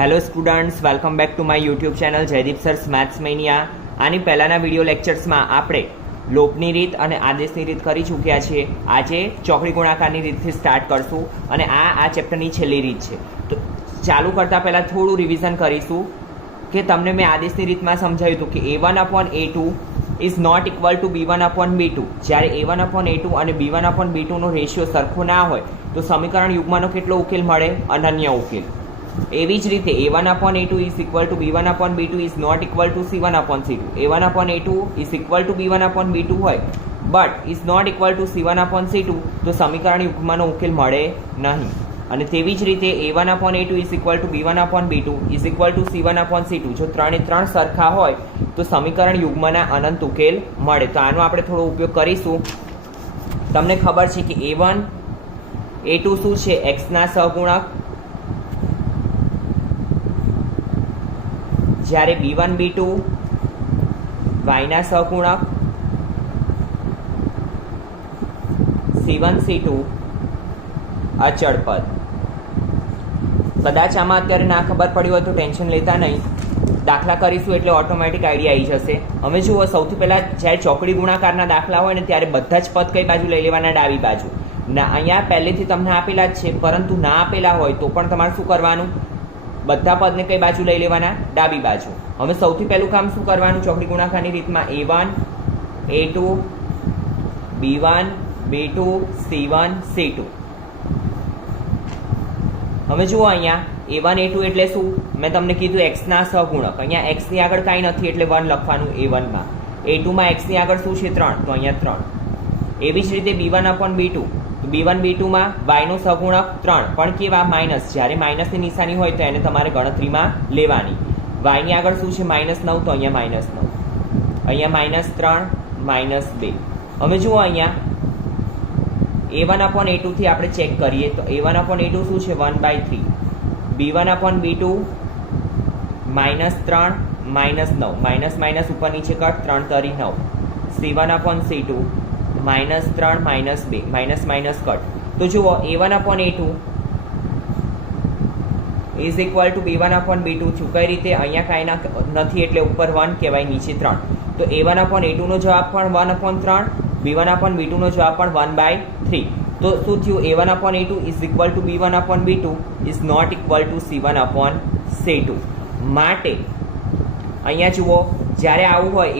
Hello students, welcome back to my YouTube channel Jaydeep સર્સ maths Maniya. આની પહેલાંના video લેક્ચર્સમાં આપણે લોપની રીત અને આદેશની રીત કરી ચૂક્યા છીએ। આજે ચોકડી ગુણાકારની રીતથી સ્ટાર્ટ કરશું અને આ ચેપ્ટરની છેલ્લી રીત છે। તો ચાલુ કરતાં પહેલાં થોડું રિવિઝન કરીશું કે તમને મેં આદેશની રીતમાં સમજાવ્યું હતું કે a1/a2 is not equal to b1/b2। જ્યારે a1/a2 અને b1/b2નો રેશિયો સરખો ના હોય તો સમીકરણ યુગ્મનો કેટલો ઉકેલ મળે? અનન્ય ઉકેલ। એવી જ રીતે a1/a2 is equal to b1/b2 is not equal to c1/c2। a1/a2 is equal to b1/b2 હોય but is not equal to c1/c2 તો સમીકરણ યુગ્મનો ઉકેલ મળે નહીં। અને તેવી જ રીતે a1/a2 is equal to b1/b2 is equal to c1/c2 જો ત્રણે ત્રણ સરખા હોય તો સમીકરણ યુગ્મના અનંત ઉકેલ મળે। તો આનો આપણે થોડો ઉપયોગ કરીશું। તમને ખબર છે કે a1 a2 શું છે? x ના સહગુણક। જ્યારે b1 b2 y ના સહગુણક, c1 c2 અચળ પદ। કદાચ આમાં અત્યારે ના ખબર પડી હોય તો ટેન્શન લેતા નહીં, દાખલા કરીશું એટલે ઓટોમેટિક આઈડિયા આવી જશે। અમે જુઓ, સૌથી પહેલાં જ્યારે ચોકડી ગુણાકારના દાખલા હોય ને ત્યારે બધા જ પદ કઈ બાજુ લઈ લેવાના? ડાબી બાજુ। ના, અહીંયા પહેલેથી તમને આપેલા જ છે, પરંતુ ના આપેલા હોય તો પણ તમારે શું કરવાનું? બધા પદને કઈ બાજુ લઈ લેવાના? ડાબી બાજુ। હવે સૌથી પહેલું કામ શું કરવાનું ચોકડી ગુણાકારની રીતમાં? a1 a2 b1 b2 c1 c2। હવે જુઓ, અહીંયા a1 a2 એટલે શું? મેં તમને કીધું x ના સહગુણક। અહીંયા x ની આગળ કાંઈ નથી એટલે 1 લખવાનું a1 માં। a2 માં x ની આગળ શું છે? 3, તો અહીંયા 3। એવી જ રીતે b1/b2 તો b1 b2 માં y નો સહગુણક 3 પણ કેવા? માઇનસ। જ્યારે માઇનસની નિશાની હોય તો એને તમારે ગણતરીમાં લેવાની। y ની આગળ શું છે? -9 તો અહીંયા -9, અહીંયા -3 -2। હવે જુઓ, અહીંયા a1/a2 થી આપણે ચેક કરીએ તો a1/a2 શું છે? 1/3। b1/b2 -3 -9, માઇનસ માઇનસ ઉપર નીચે કટ, 3 તરી 9। c1/c2 -3 -2, minus minus cut. તો જુઓ, a1/a2 is equal to b1/b2 થયું। કઈ રીતે? અહીંયા કાંઈ નથી એટલે ઉપર 1 કહેવાય, નીચે 3। તો a1/a2 નો જવાબ પણ 1/3, b1/b2 નો જવાબ પણ 1/3। તો શું થયું? a1/a2 is equal to b1/b2 is not equal to c1/c2। માટે અહીંયા જુઓ, જ્યારે આવું હોય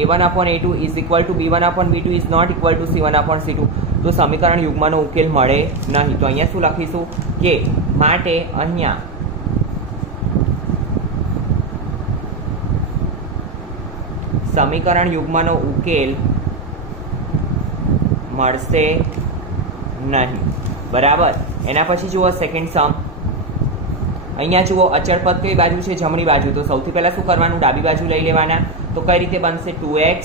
a1/a2 is equal to b1/b2 is not equal to c1/c2 તો સમીકરણ યુગ્મનો ઉકેલ મળે નહીં। તો અહીંયા શું લખીશું કે માટે અહીંયા સમીકરણ યુગ્મનો ઉકેલ મળશે નહીં, બરાબર। એના પછી જુઓ સેકન્ડ સમ। અહીંયા જુઓ, અચળ પદ કઈ બાજુ છે? જમણી બાજુ। તો સૌથી પહેલાં શું કરવાનું? ડાબી બાજુ લઈ લેવાના। તો કઈ રીતે બનશે? 2x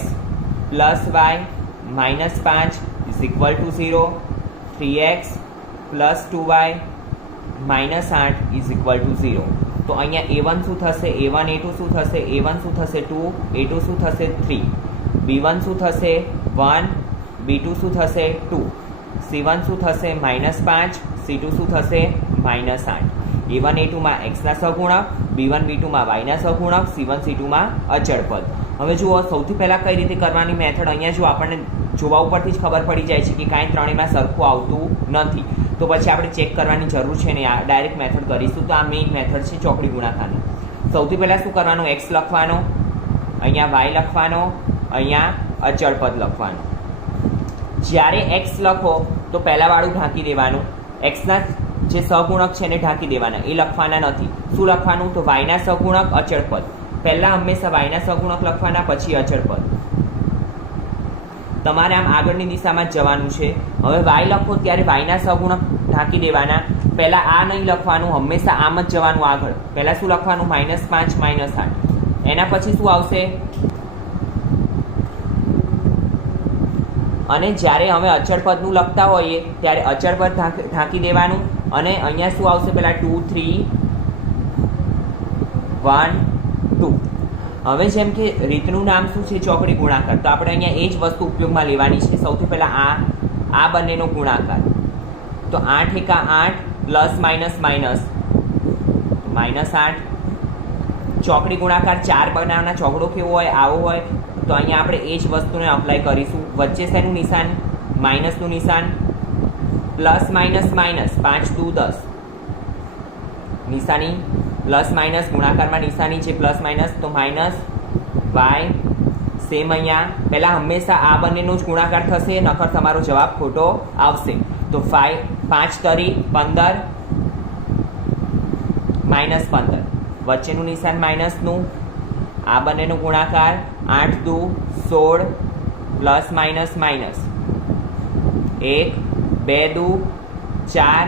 + y -5 is equal two 0, 3x + 2y -8 is equal two 0। તો અહીંયા a1 શું થશે? a1 a2 શું થશે? a1 શું થશે? 2, a2 શું થશે? 3, b1 શું થશે? 1, b2 શું થશે? 2, c1 શું થશે? -5, c2 શું થશે? -8। a1 a2 માં x ના સહગુણક, b1 b2 માં y ના સહગુણક, c1 c2 માં અચળ પદ। હવે જુઓ, સૌથી પહેલાં કઈ રીતે કરવાની મેથડ? અહીંયા જો આપણને જોવા ઉપરથી જ ખબર પડી જાય છે કે કાંઈ ત્રણેયમાં સરખું આવતું નથી, તો પછી આપણે ચેક કરવાની જરૂર છે ને, આ ડાયરેક્ટ મેથડ કરીશું। તો આ મેઇન મેથડ છે ચોકડી ગુણાકારની। સૌથી પહેલાં શું કરવાનું? x લખવાનો, અહીંયા y લખવાનો, અહીંયા અચળ પદ લખવાનું। જ્યારે x લખો તો પહેલાં વાળું ઢાંકી દેવાનું, xના જે સહગુણક છે એને ઢાંકી દેવાના, એ લખવાના નથી। શું લખવાનું? તો y ના સહગુણક અચળ પદ। પહેલાં હંમેશા y ના સહગુણક લખવાના, પછી અચળ પદ। તમારે આમ આગળની દિશામાં જ જવાનું છે। હવે y લખો ત્યારે y ના સહગુણક ઢાંકી દેવાના, પહેલાં આ નહીં લખવાનું, હંમેશા આમ જ જવાનું આગળ। પહેલાં શું લખવાનું? -5 -8। એના પછી શું આવશે? અને જ્યારે અમે અચળ પદનું લખતા હોઈએ ત્યારે અચળ પદ ઢાંકી દેવાનું, અને અહીંયા શું આવશે? પહેલાં 2 3 1 2। હવે જેમ કે રીતનું નામ શું છે? ચોકડી ગુણાકાર। તો આપણે અહીંયા એ જ વસ્તુ ઉપયોગમાં લેવાની છે। સૌથી પહેલાં આ બંનેનો ગુણાકાર, તો 8 × 8 પ્લસ માઇનસ માઇનસ -8. ચોકડી ગુણાકાર 4 બનાવવાના ચોકડો કેવો હોય? આવો હોય. તો અહીંયા આપણે એ જ વસ્તુને અપ્લાય કરીશું. વચ્ચે શેનું નિશાન? માઇનસનું નિશાન. પ્લસ માઇનસ માઇનસ 5 દુ 10. નિશાની પ્લસ માઇનસ ગુણાકારમાં નિશાની છે પ્લસ માઇનસ, તો માઇનસ વાય. સેમ અહીંયા પહેલાં હંમેશા આ બંનેનો જ ગુણાકાર થશે, નકર તમારો જવાબ ખોટો આવશે. તો 5 તરી 15 -15. વચ્ચેનું નિશાન માઇનસનું. આ બંનેનો ગુણાકાર 8 દુ 16 પ્લસ માઇનસ માઇનસ 1 2 દુ 4.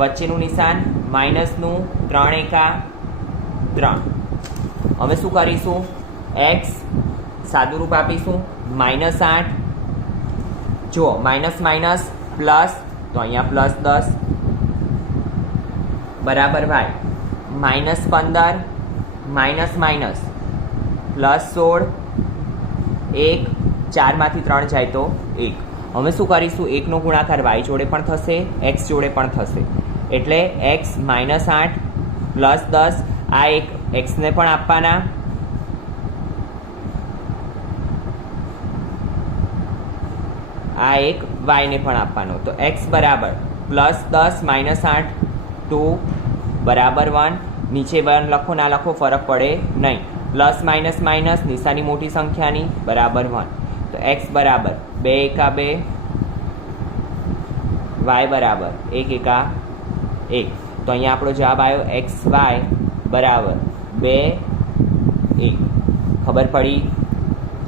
વચ્ચેનું નિશાન માઇનસનું. 3 એકા 3. હવે શું કરીશું? એક્સ સાદું રૂપ આપીશું. -8. જુઓ માઇનસ માઇનસ પ્લસ, તો અહીંયા પ્લસ 10 બરાબર વાય. -15 minus minus plus 16 1. 4માંથી 3 જાય તો 1. હવે શું કરીશું? 1નો ગુણાકાર વાય જોડે પણ થશે, એક્સ જોડે પણ થશે. એટલે એક્સ -8 પ્લસ 10. આ એક એક્સને પણ આપવાના, આ એક વાયને પણ આપવાનો. તો એક્સ બરાબર પ્લસ 10 -8 2 બરાબર 1. નીચે 1 લખો ના લખો ફરક પડે નહીં. પ્લસ માઇનસ માઇનસ નિશાની મોટી સંખ્યાની બરાબર 1. તો એક્સ બરાબર 2 એકા 2, વાય બરાબર 1 એકા 1. તો અહીંયા આપણો જવાબ આવ્યો એક્સ વાય બરાબર 2 1. ખબર પડી?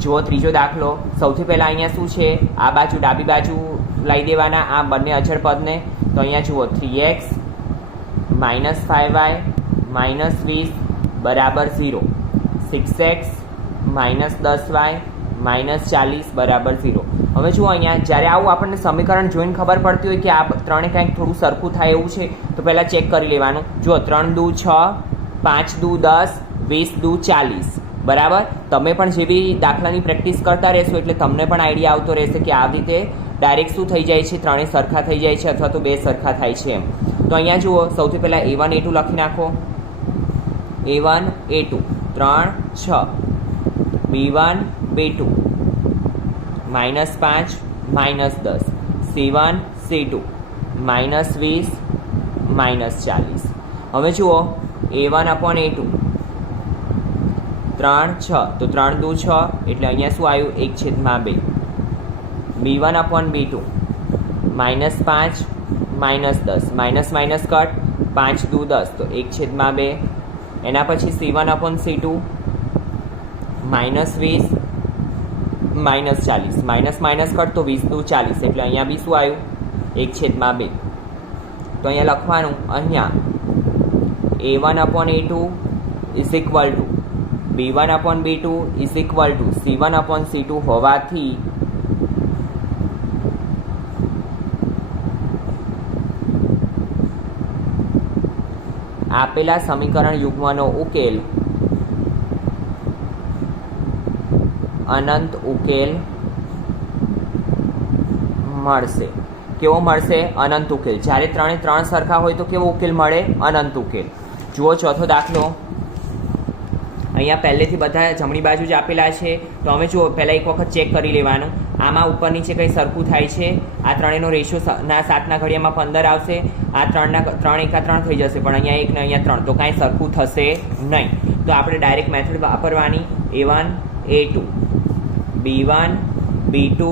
જુઓ ત્રીજો દાખલો. સૌથી પહેલાં અહીંયા શું છે? આ બાજુ ડાબી બાજુ લઈ દેવાના આ બંને અચળ પદને. તો અહીંયા જુઓ 3x -5y -20 બરાબર 0. 6x -10y -40 બરાબર 0. હવે જુઓ અહીંયા જ્યારે આવું આપણને સમીકરણ જોઈને ખબર પડતી હોય કે આ ત્રણે કાંઈક થોડું સરખું થાય એવું છે, તો પહેલાં ચેક કરી લેવાનું. જુઓ 3 દુ 6, 5 દુ 10, 20 દુ 40 બરાબર. તમે પણ જેવી દાખલાની પ્રેક્ટિસ કરતા રહેશો એટલે તમને પણ આઈડિયા આવતો રહેશે કે આવી રીતે ડાયરેક્ટ શું થઈ જાય છે? ત્રણેય સરખા થઈ જાય છે અથવા તો બે સરખા થાય છે એમ. તો અહીંયા જુઓ સૌથી પહેલાં A1 A2 લખી નાખો. A1 A2 3 6, B1 B2 -5 -10, C1 C2 -20 -40. હવે જુઓ A1 upon A2 3 6, તો 3 દુ 6 એટલે અહીંયા શું આવ્યું? 1/2. B1 upon B2 -5 -10, minus minus cut 5 દુ 10, તો 1/2. એના પછી C1 upon C2 -20 -40, minus minus cut તો 20 દુ 40, એટલે અહીંયા બી શું આવ્યું? 1/2. તો અહીંયા લખવાનું અહીંયા A1 upon A2 is equal two B1 upon B2 is equal two C1 upon C2 હોવાથી આપેલા સમીકરણ યુગ્મનો ઉકેલ અનંત ઉકેલ મળશે. કેવો મળશે? અનંત ઉકેલ. જ્યારે 3 સરખા હોય તો કેવો ઉકેલ મળે? અનંત ઉકેલ. જુઓ ચોથો દાખલો. અહીંયા પહેલેથી બધા જમણી બાજુ જ આપેલા છે. તો અમે જુઓ પહેલાં એક વખત ચેક કરી લેવાનું. આમાં ઉપર નીચે કંઈ સરખું થાય છે? આ ત્રણેયનો રેશિયો ના 7ના ઘડિયામાં 15 આવશે. આ 3 એકા 3 થઈ જશે, પણ અહીંયા 1 ને અહીંયા 3, તો કાંઈ સરખું થશે નહીં. તો આપણે ડાયરેક્ટ મેથડ વાપરવાની. A1 A2 B1 B2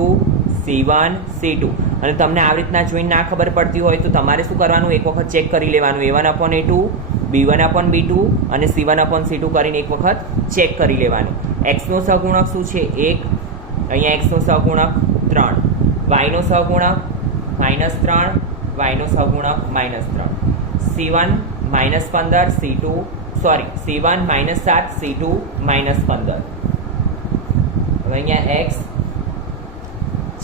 C1 C2. અને તમને આવી રીતના જોઈને ના ખબર પડતી હોય તો તમારે શું કરવાનું? એક વખત ચેક કરી લેવાનું. A1 upon A2 B1 upon B2 અને C1 upon C2 કરીને એક વખત ચેક કરી લેવાનું. એક્સનો સહગુણક શું છે? 1. અહીંયા એક્સનો સહગુણક 3, વાયનો સહગુણક -3, વાયનો સહગુણક -3, C1 -15 C2 C1 -7 C2 -15. હવે અહીંયા એક્સ,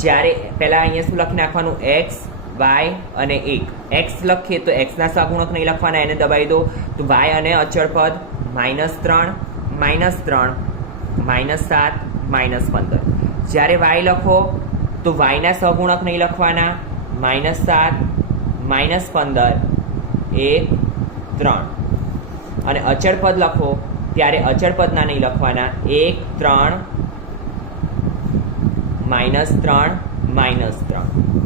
જ્યારે પહેલાં અહીંયા શું લખી નાખવાનું? એક્સ વાય અને 1. એક્સ લખીએ તો એક્સના સહગુણક નહીં લખવાના, એને દબાવી દો. તો વાય અને અચળ પદ -3 -3 -7 -15. જ્યારે વાય લખો તો વાયના સહગુણક નહીં લખવાના, -7 -15 1 3 અને અચળ પદ લખો ત્યારે અચળ પદના નહીં લખવાના 1 3 -3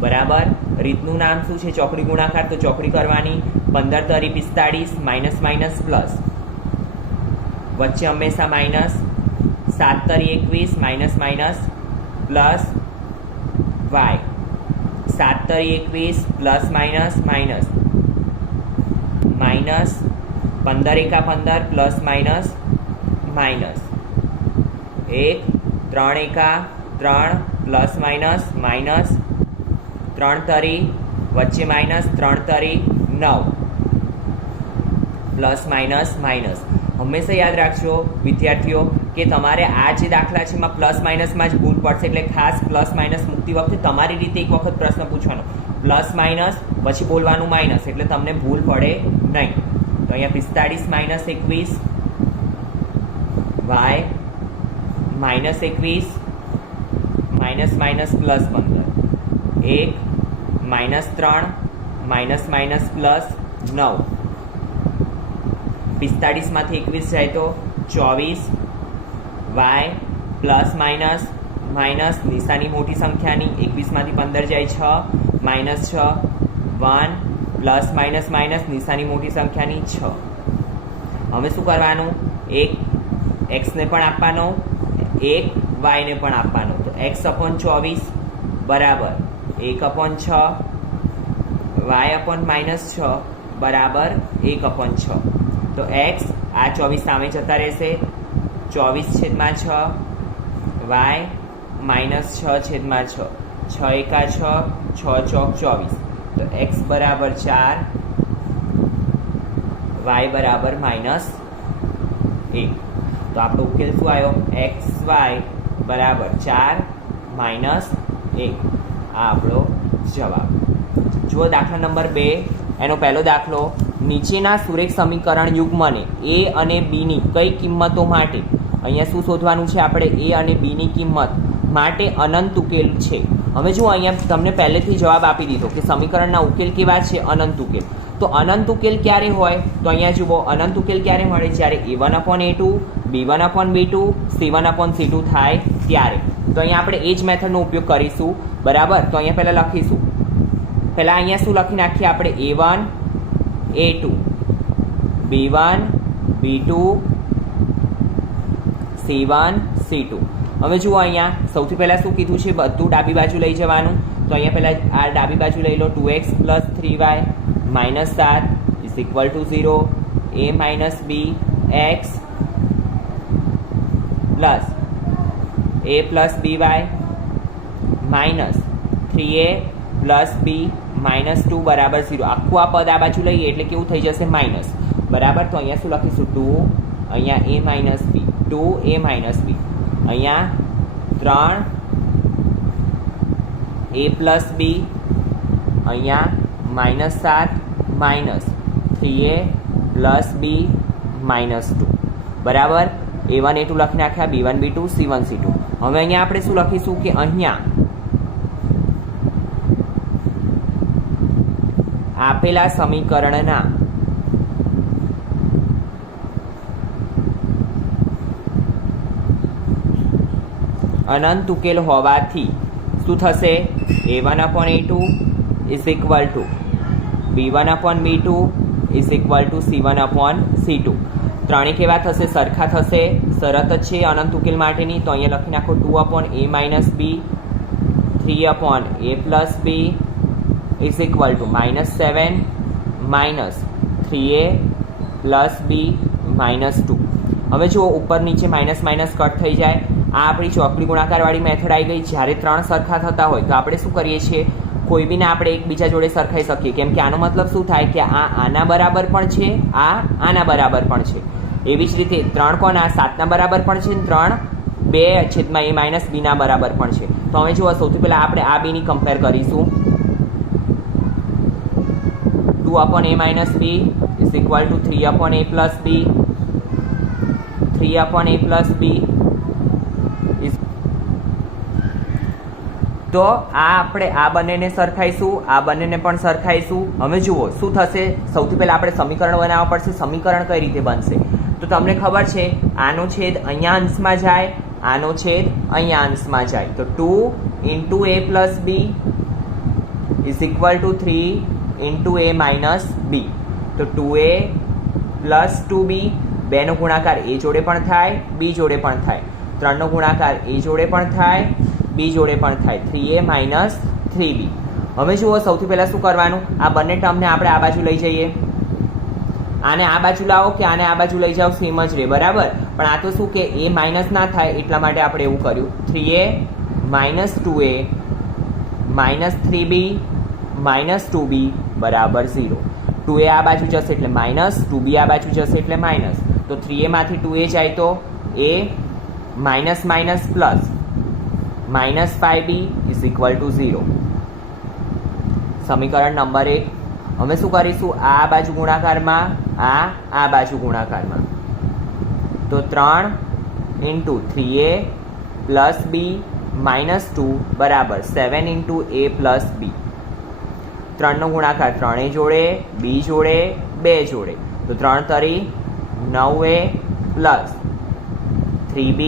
બરાબર. રીતનું નામ શું છે? ચોકડી ગુણાકાર. તો ચોકડી કરવાની 15 તરી 45 માઇનસ માઇનસ પ્લસ વચ્ચે હંમેશા માઇનસ 7 તરી 21 માઇનસ માઇનસ પ્લસ વાય 7 તરી 21 પ્લસ માઇનસ માઇનસ માઇનસ 15 એકા 15 પ્લસ માઇનસ માઇનસ 1 3 એકા 3 પ્લસ માઇનસ માઇનસ 3 તરી વચ્ચે માઇનસ 3 તરી 9 પ્લસ માઇનસ માઇનસ. હંમેશા યાદ રાખજો વિદ્યાર્થીઓ કે તમારે આ જે દાખલા છે એમાં પ્લસ માઇનસમાં જ ભૂલ પડશે, એટલે ખાસ પ્લસ માઇનસ મૂકતી વખતે તમારી રીતે એક વખત પ્રશ્ન પૂછવાનો, પ્લસ માઇનસ પછી બોલવાનું માઇનસ, એટલે તમને ભૂલ પડે નહીં. તો અહીંયા 45 -21 Y -21 minus minus plus 15 1 -3 minus minus plus 9 45 માંથી 21 જાય તો 24 વાય પ્લસ માઇનસ માઇનસ નિશાની મોટી સંખ્યાની 21 માંથી 15 જાય 6 માઇનસ 6 1 પ્લસ માઇનસ માઇનસ નિશાની મોટી સંખ્યાની 6. હવે શું કરવાનું? એક એક્સને પણ આપવાનો, એક વાયને પણ આપવાનો. તો x/24 બરાબર 1/6 y/-6 બરાબર 1/6. તો x આ 24 સામે જતા રહેશે, 24/6 y -6/6 6 એકા 6 6 ચોક 24. તો x બરાબર 4 y બરાબર -1. તો આપણો ઉકેલ શું આવ્યો? xy બરાબર 4 -1. આ આપણો જવાબ. જુઓ દાખલા નંબર 2, એનો પહેલો દાખલો. નીચેના સુરેખ સમીકરણ યુગ્મને a અને b ની કઈ કિંમતો માટે, અહીંયા શું શોધવાનું છે આપણે? a અને b ની કિંમત માટે અનંત ઉકેલ છે. હવે જુઓ અહીંયા તમને પહેલેથી જવાબ આપી દીધો કે સમીકરણના ઉકેલ કેવા છે? અનંત ઉકેલ. તો અનંત ઉકેલ ક્યારે હોય? તો અહીંયા જુઓ અનંત ઉકેલ ક્યારે મળે? જ્યારે a1/a2 b1/b2 c1/c2 થાય ત્યારે. તો અહીંયા આપણે એ જ મેથડનો ઉપયોગ કરીશું, બરાબર. તો અહીંયા પહેલાં લખીશું, પહેલાં અહીંયા શું લખી નાખીએ આપણે? a1 a2 b1 b2 c1 c2. હવે જુઓ અહીંયા સૌથી પહેલાં શું કીધું છે? બધું ડાબી બાજુ લઈ જવાનું. તો અહીંયા પહેલાં આ ડાબી બાજુ લઈ લો. 2x + 3y -7 = 0. a - b x plus a + by -3a + b -2 બરાબર 0. આખું આ પદ આ બાજુ લઈએ એટલે કેવું થઈ જશે? માઇનસ, બરાબર. તો અહીંયા શું લખીશું? 2, અહીંયા a - b 2a - b, અહીંયા 3a + b, અહીંયા -7 -3a + b -2 બરાબર. a1 a2 લખી નાખ્યા, b1 b2 c1 c2. હવે અહીંયા આપણે શું લખીશું કે અહીંયા આપેલા સમીકરણના અનંત ઉકેલ હોવાથી શું થશે? a1/a2 = b1/b2 = c1/c2. ત્રણે કેવા થશે? સરખા થશે. શરત જ છે અનંત ઉકેલ માટેની. તો અહીંયા લખી નાખો 2/a - b 3/a + b = -7 -3a + b -2. હવે જુઓ ઉપર નીચે માઇનસ માઇનસ કટ થઈ જાય. આ આપણી ચોકડી ગુણાકારવાળી મેથડ આવી ગઈ. જ્યારે ત્રણ સરખા થતા હોય તો આપણે શું કરીએ છીએ? કોઈ બીને આપણે એકબીજા જોડે સરખાઈ શકીએ, કેમ કે આનો મતલબ શું થાય કે આ આના બરાબર પણ છે, આ આના બરાબર પણ છે. એવી જ રીતે 3 કોના 7ના બરાબર પણ છે, 3 2/a - b ના બરાબર પણ છે. તો હવે જુઓ સૌથી પહેલાં આપણે આ બેની કમ્પેર કરીશું. 2/a - b = 3/a + b 3/a + b. તો આ આપણે આ બંનેને સરખાઈશું, આ બંનેને પણ સરખાઈશું. હવે જુઓ શું થશે. સૌથી પહેલાં આપણે સમીકરણ બનાવવા પડશે. સમીકરણ કઈ રીતે બનશે તો તમને ખબર છે, આનો છેદ અહીંયા અંશમાં જાય, આનો છેદ અહીંયા અંશમાં જાય. તો 2 into a plus b is equal to 3 into a minus b. તો 2a plus 2b, 2 નો ગુણાકાર a જોડે પણ થાય, b જોડે પણ થાય. 3 નો ગુણાકાર a જોડે પણ થાય, b જોડે પણ થાય. 3a minus 3b. હવે જુઓ સૌથી પહેલાં શું કરવાનું, આ બંને ટર્મને આપણે આ બાજુ લઈ જઈએ. આને આ બાજુ લાવો કે આને આ બાજુ લઈ જાઓ સેમ જ રહે, બરાબર. પણ આ તો શું કે a માઇનસ ના થાય એટલા માટે આપણે એવું કર્યું. 3a minus 2a minus 3b minus 2b બરાબર 0. 2a આ બાજુ જશે એટલે માઇનસ, 2b આ બાજુ જશે એટલે માઇનસ. તો 3a માંથી 2a જાય તો a minus minus plus minus 5b is equal two 0. સમીકરણ નંબર 1. હવે શું કરીશું, આ બાજુ ગુણાકારમાં, આ બાજુ ગુણાકારમાં. તો 3 into 3a plus b minus 2 બરાબર 7 into a plus b. 3 નો ગુણાકાર 3a જોડે, b જોડે, 2 જોડે. તો 3 તરી 9a plus 3b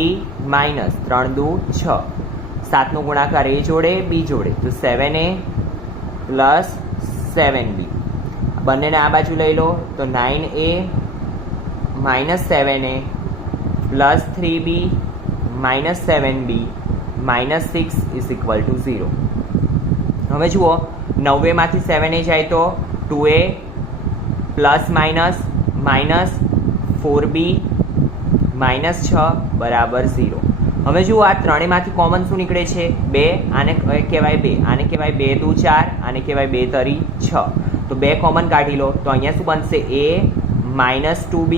minus 3 દુ 6. 7 નો ગુણાકાર a જોડે, b જોડે. તો 7a plus 7b. બંનેને આ બાજુ લઈ લો તો 9a minus 7a plus 3b minus 7b minus 6 is equal to 0. હવે જુઓ 9a માંથી 7a જાય તો 2a plus minus minus 4b minus 6 બરાબર 0. હવે જુઓ આ ત્રણેયમાંથી કોમન શું નીકળે છે, 2. આને કહેવાય 2, આને કહેવાય 2 દુ 4, આને કહેવાય 2 તરી 6. તો 2 કોમન કાઢી લો તો અહીંયા શું બનશે, a minus 2b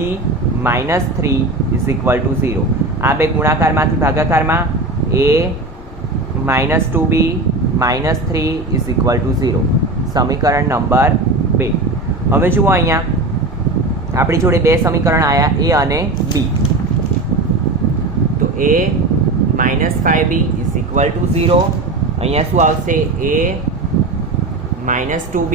minus 3 is equal to 0. આ બે ગુણાકારમાંથી ભાગાકારમાં a minus 2b minus 3 is equal to 0. સમીકરણ નંબર 2. હવે જુઓ અહીંયા આપણી જોડે બે સમીકરણ આવ્યા, a અને b. તો a minus 5b is equal to 0. અહીંયા શું આવશે, a minus 2b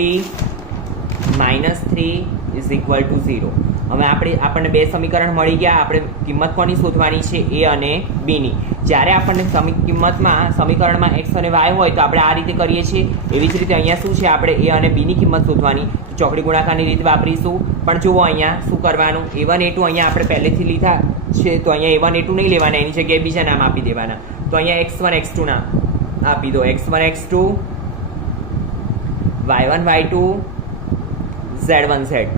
minus 3 is equal to 0. હવે આપણને બે સમીકરણ મળી ગયા. આપણે કિંમત કોની શોધવાની છે, a અને b ની. જ્યારે આપણને સમીકરણમાં x અને y હોય તો આપણે આ રીતે કરીએ છીએ. એવી જ રીતે અહીંયા શું છે, આપણે a અને b ની કિંમત શોધવાની. ચોકડી ગુણાકારની રીત વાપરીશું. પણ જુઓ અહીંયા શું કરવાનું, a1 a2 અહીંયા આપણે પહેલેથી લીધા છે તો અહીંયા a1 a2 નહીં લેવાના, એની જગ્યાએ બીજા નામ આપી દેવાના. તો અહીંયા x1 x2 નામ આપી દો. x1 x2 y1 y2 z1 z2.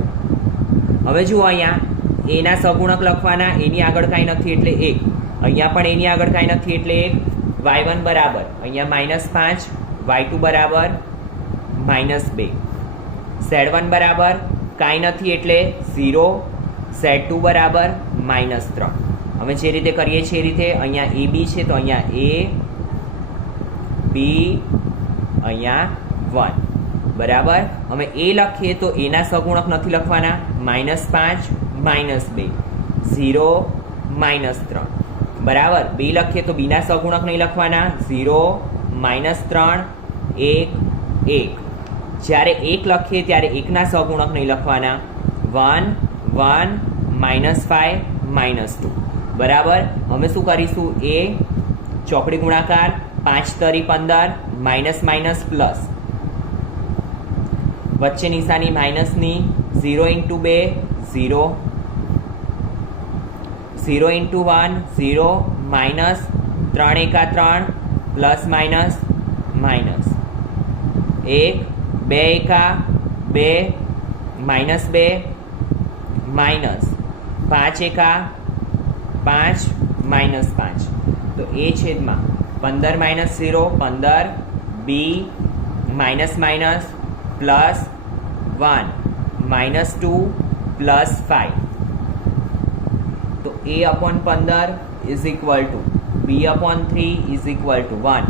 હવે જુઓ અહીંયા એના સગુણક લખવાના, એની આગળ કાંઈ નથી એટલે 1. અહીંયા પણ એની આગળ કાંઈ નથી એટલે 1. y1 બરાબર અહીંયા -5, y2 બરાબર -2, z1 બરાબર કાંઈ નથી એટલે 0, z2 બરાબર -3. હવે જે રીતે કરીએ છીએ એ રીતે અહીંયા a b છે તો અહીંયા a b અહીંયા 1 બરાબર. હવે a લખીએ તો એના સગુણક નથી લખવાના, -5 -2 0 -3 બરાબર. b લખીએ તો b ના સગુણક નહીં લખવાના, 0 -3 1 1. જ્યારે 1 લખીએ ત્યારે 1 ના સગુણક નહીં લખવાના, 1 1 -5 -2 બરાબર. હવે શું કરીશું, a ચોકડી ગુણાકાર 5 તરી 15 માઇનસ માઇનસ પ્લસ, વચ્ચે નિશાની માઇનસની, 0 into 2 0, 0 into 1 0, માઇનસ 3 એકા 3 પ્લસ માઇનસ માઇનસ 1 2 એકા 2 માઇનસ 2 માઇનસ 5 એકા 5 માઇનસ 5. તો એ છેદમાં 15 minus 0 15, B minus minus plus 1 minus 2 plus 5. તો a upon 15 is equal to b upon 3 is equal to 1.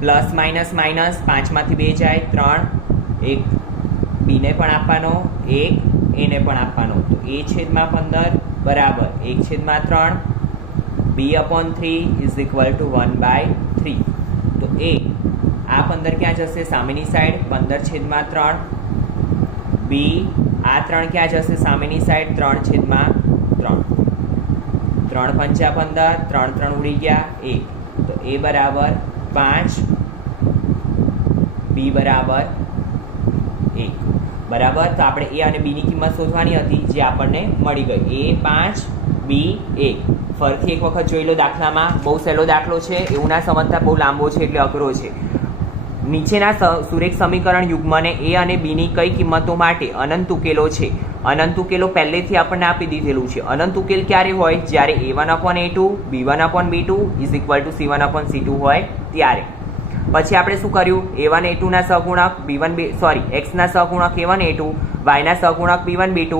Plus minus minus 5 માંથી 2 જાય 3, 1 b ને પણ આપવાનો, 1 a ને પણ આપવાનો. તો a છેદમાં 15 બરાબર 1 છેદમાં 3, b upon 3 is equal to 1/3. તો a 15 ક્યાં જશે સામેની સાઈડ 15/3 બી આ 3 ક્યાં જશે સામેની સાઈડ 3/3 3 5 15 3 3 ઉડી ગયા 1 તો a બરાબર 5 બી બરાબર 1 બરાબર. તો આપણે એ અને બીની કિંમત શોધવાની હતી જે આપણને મળી ગઈ a 5 બી 1. ફરીથી એક વખત જોઈ લો દાખલામાં. બહુ સહેલો દાખલો છે, એવું ના સમજતા બહુ લાંબો છે એટલે અઘરો છે. નીચેના સુરેખ સમીકરણ યુગ્મને એ અને બીની કઈ કિંમતો માટે અનંત ઉકેલો છે. અનંત ઉકેલો પહેલેથી આપણને આપી દીધેલું છે. અનંત ઉકેલ ક્યારે હોય? જ્યારે a1/a2 b1/b2 = c1/c2 હોય ત્યારે. પછી આપણે શું કર્યું? a1 a2 ના સહગુણક x ના સહગુણક a1 a2, y ના સહગુણક b1 b2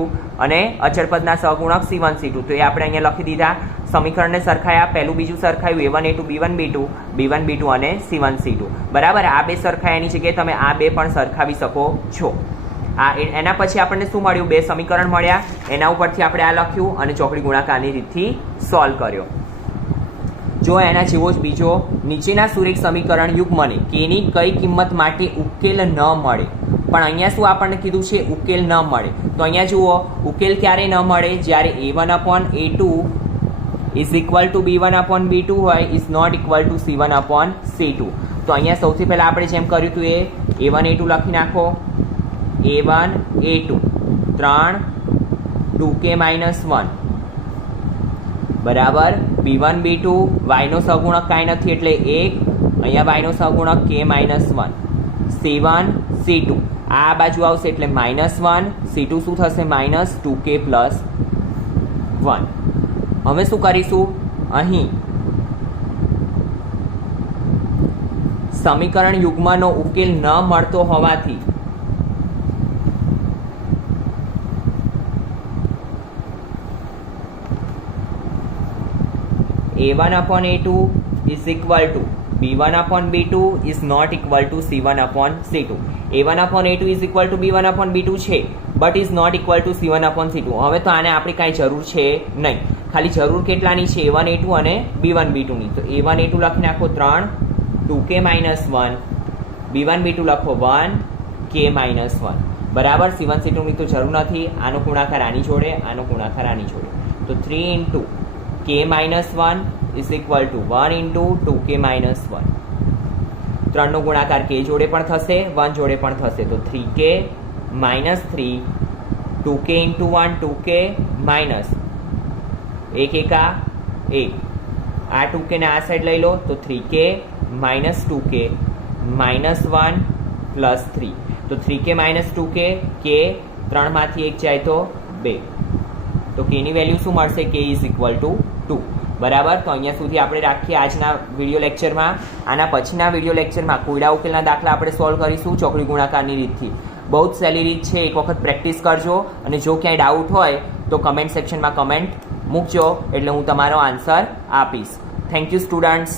અને અચળપદના સહગુણક c1 c2. તો એ આપણે અહીંયા લખી દીધા. સમીકરણને સરખાયા, પહેલું બીજું સરખાયું a1 a2 b1 b2 b1 b2 અને c1 c2. બરાબર. આ બે સરખાયાની જગ્યાએ તમે આ બે પણ સરખાવી શકો છો. એના પછી આપણને શું મળ્યું? બે સમીકરણ મળ્યા. એના ઉપરથી આપણે આ લખ્યું અને ચોકડી ગુણાકારની રીતથી સોલ્વ કર્યો. જો એના જેવો જ બીજો, નીચેના સુરેખ સમીકરણ યુગ્મને કેની કઈ કિંમત માટે ઉકેલ ન મળે. પણ અહીંયા શું આપણને કીધું છે? ઉકેલ ન મળે. તો અહીંયા જુઓ, ઉકેલ ક્યારે ન મળે? જ્યારે a1/a2 = b1/b2 હોય, is not equal to c1/c2. તો અહીંયા સૌથી પહેલા આપણે જેમ કર્યું હતું એ a1 a2 લખી નાખો. a1 a2 3 2k - 1 બરાબર b1 b2 y નો સહગુણક કાંઈ નથી એટલે 1, અહીંયા y નો સહગુણક k - 1 c1 c2. આ બાજુ આવશે એટલે -1, c2 શું થશે? -2k + 1. હવે શું કરીશું? અહીં સમીકરણ યુગ્મનો ઉકેલ ન મળતો હોવાથી a1/a2 = b1/b2 is not equal to c1/c2. a1/a2 = b1/b2 છે but is not equal to c1/c2. હવે તો આને આપણી કાંઈ જરૂર છે નહીં. ખાલી જરૂર કેટલાની છે? a1 a2 અને b1 b2 ની. તો a1 a2 લખી નાખો 3 2k - 1, b1 b2 લખો 1 k - 1. બરાબર. c1 c2 ની તો જરૂર નથી. આનો ગુણાકાર આની જોડે, આનો ગુણાકાર આની જોડે. તો 3 × k - 1 = 1 × 2k - 1. 3 નો ગુણાકાર k જોડે પણ થશે, 1 જોડે પણ થશે. તો 3k - 3 2k × 1 2k - 1 એકા 1. આ 2k ને આ સાઈડ લઈ લો તો 3k - 2k -1 + 3. તો 3k - 2k, k 3 માંથી 1 જાય તો 2. તો k ની વેલ્યુ શું મળશે? k = 2. બરાબર. તો અહીંયા સુધી આપણે રાખીએ આજના વિડીયો લેક્ચરમાં. આના પછીના વિડીયો લેક્ચરમાં કોયડા ઉકેલના દાખલા આપણે સોલ્વ કરીશું ચોકડી ગુણાકારની રીતથી. બહુ જ સહેલી રીત છે. એક વખત પ્રેક્ટિસ કરજો અને જો ક્યાંય ડાઉટ હોય તો કમેન્ટ સેક્શનમાં કમેન્ટ મૂકજો એટલે હું તમારો આન્સર આપીશ. Thank you students.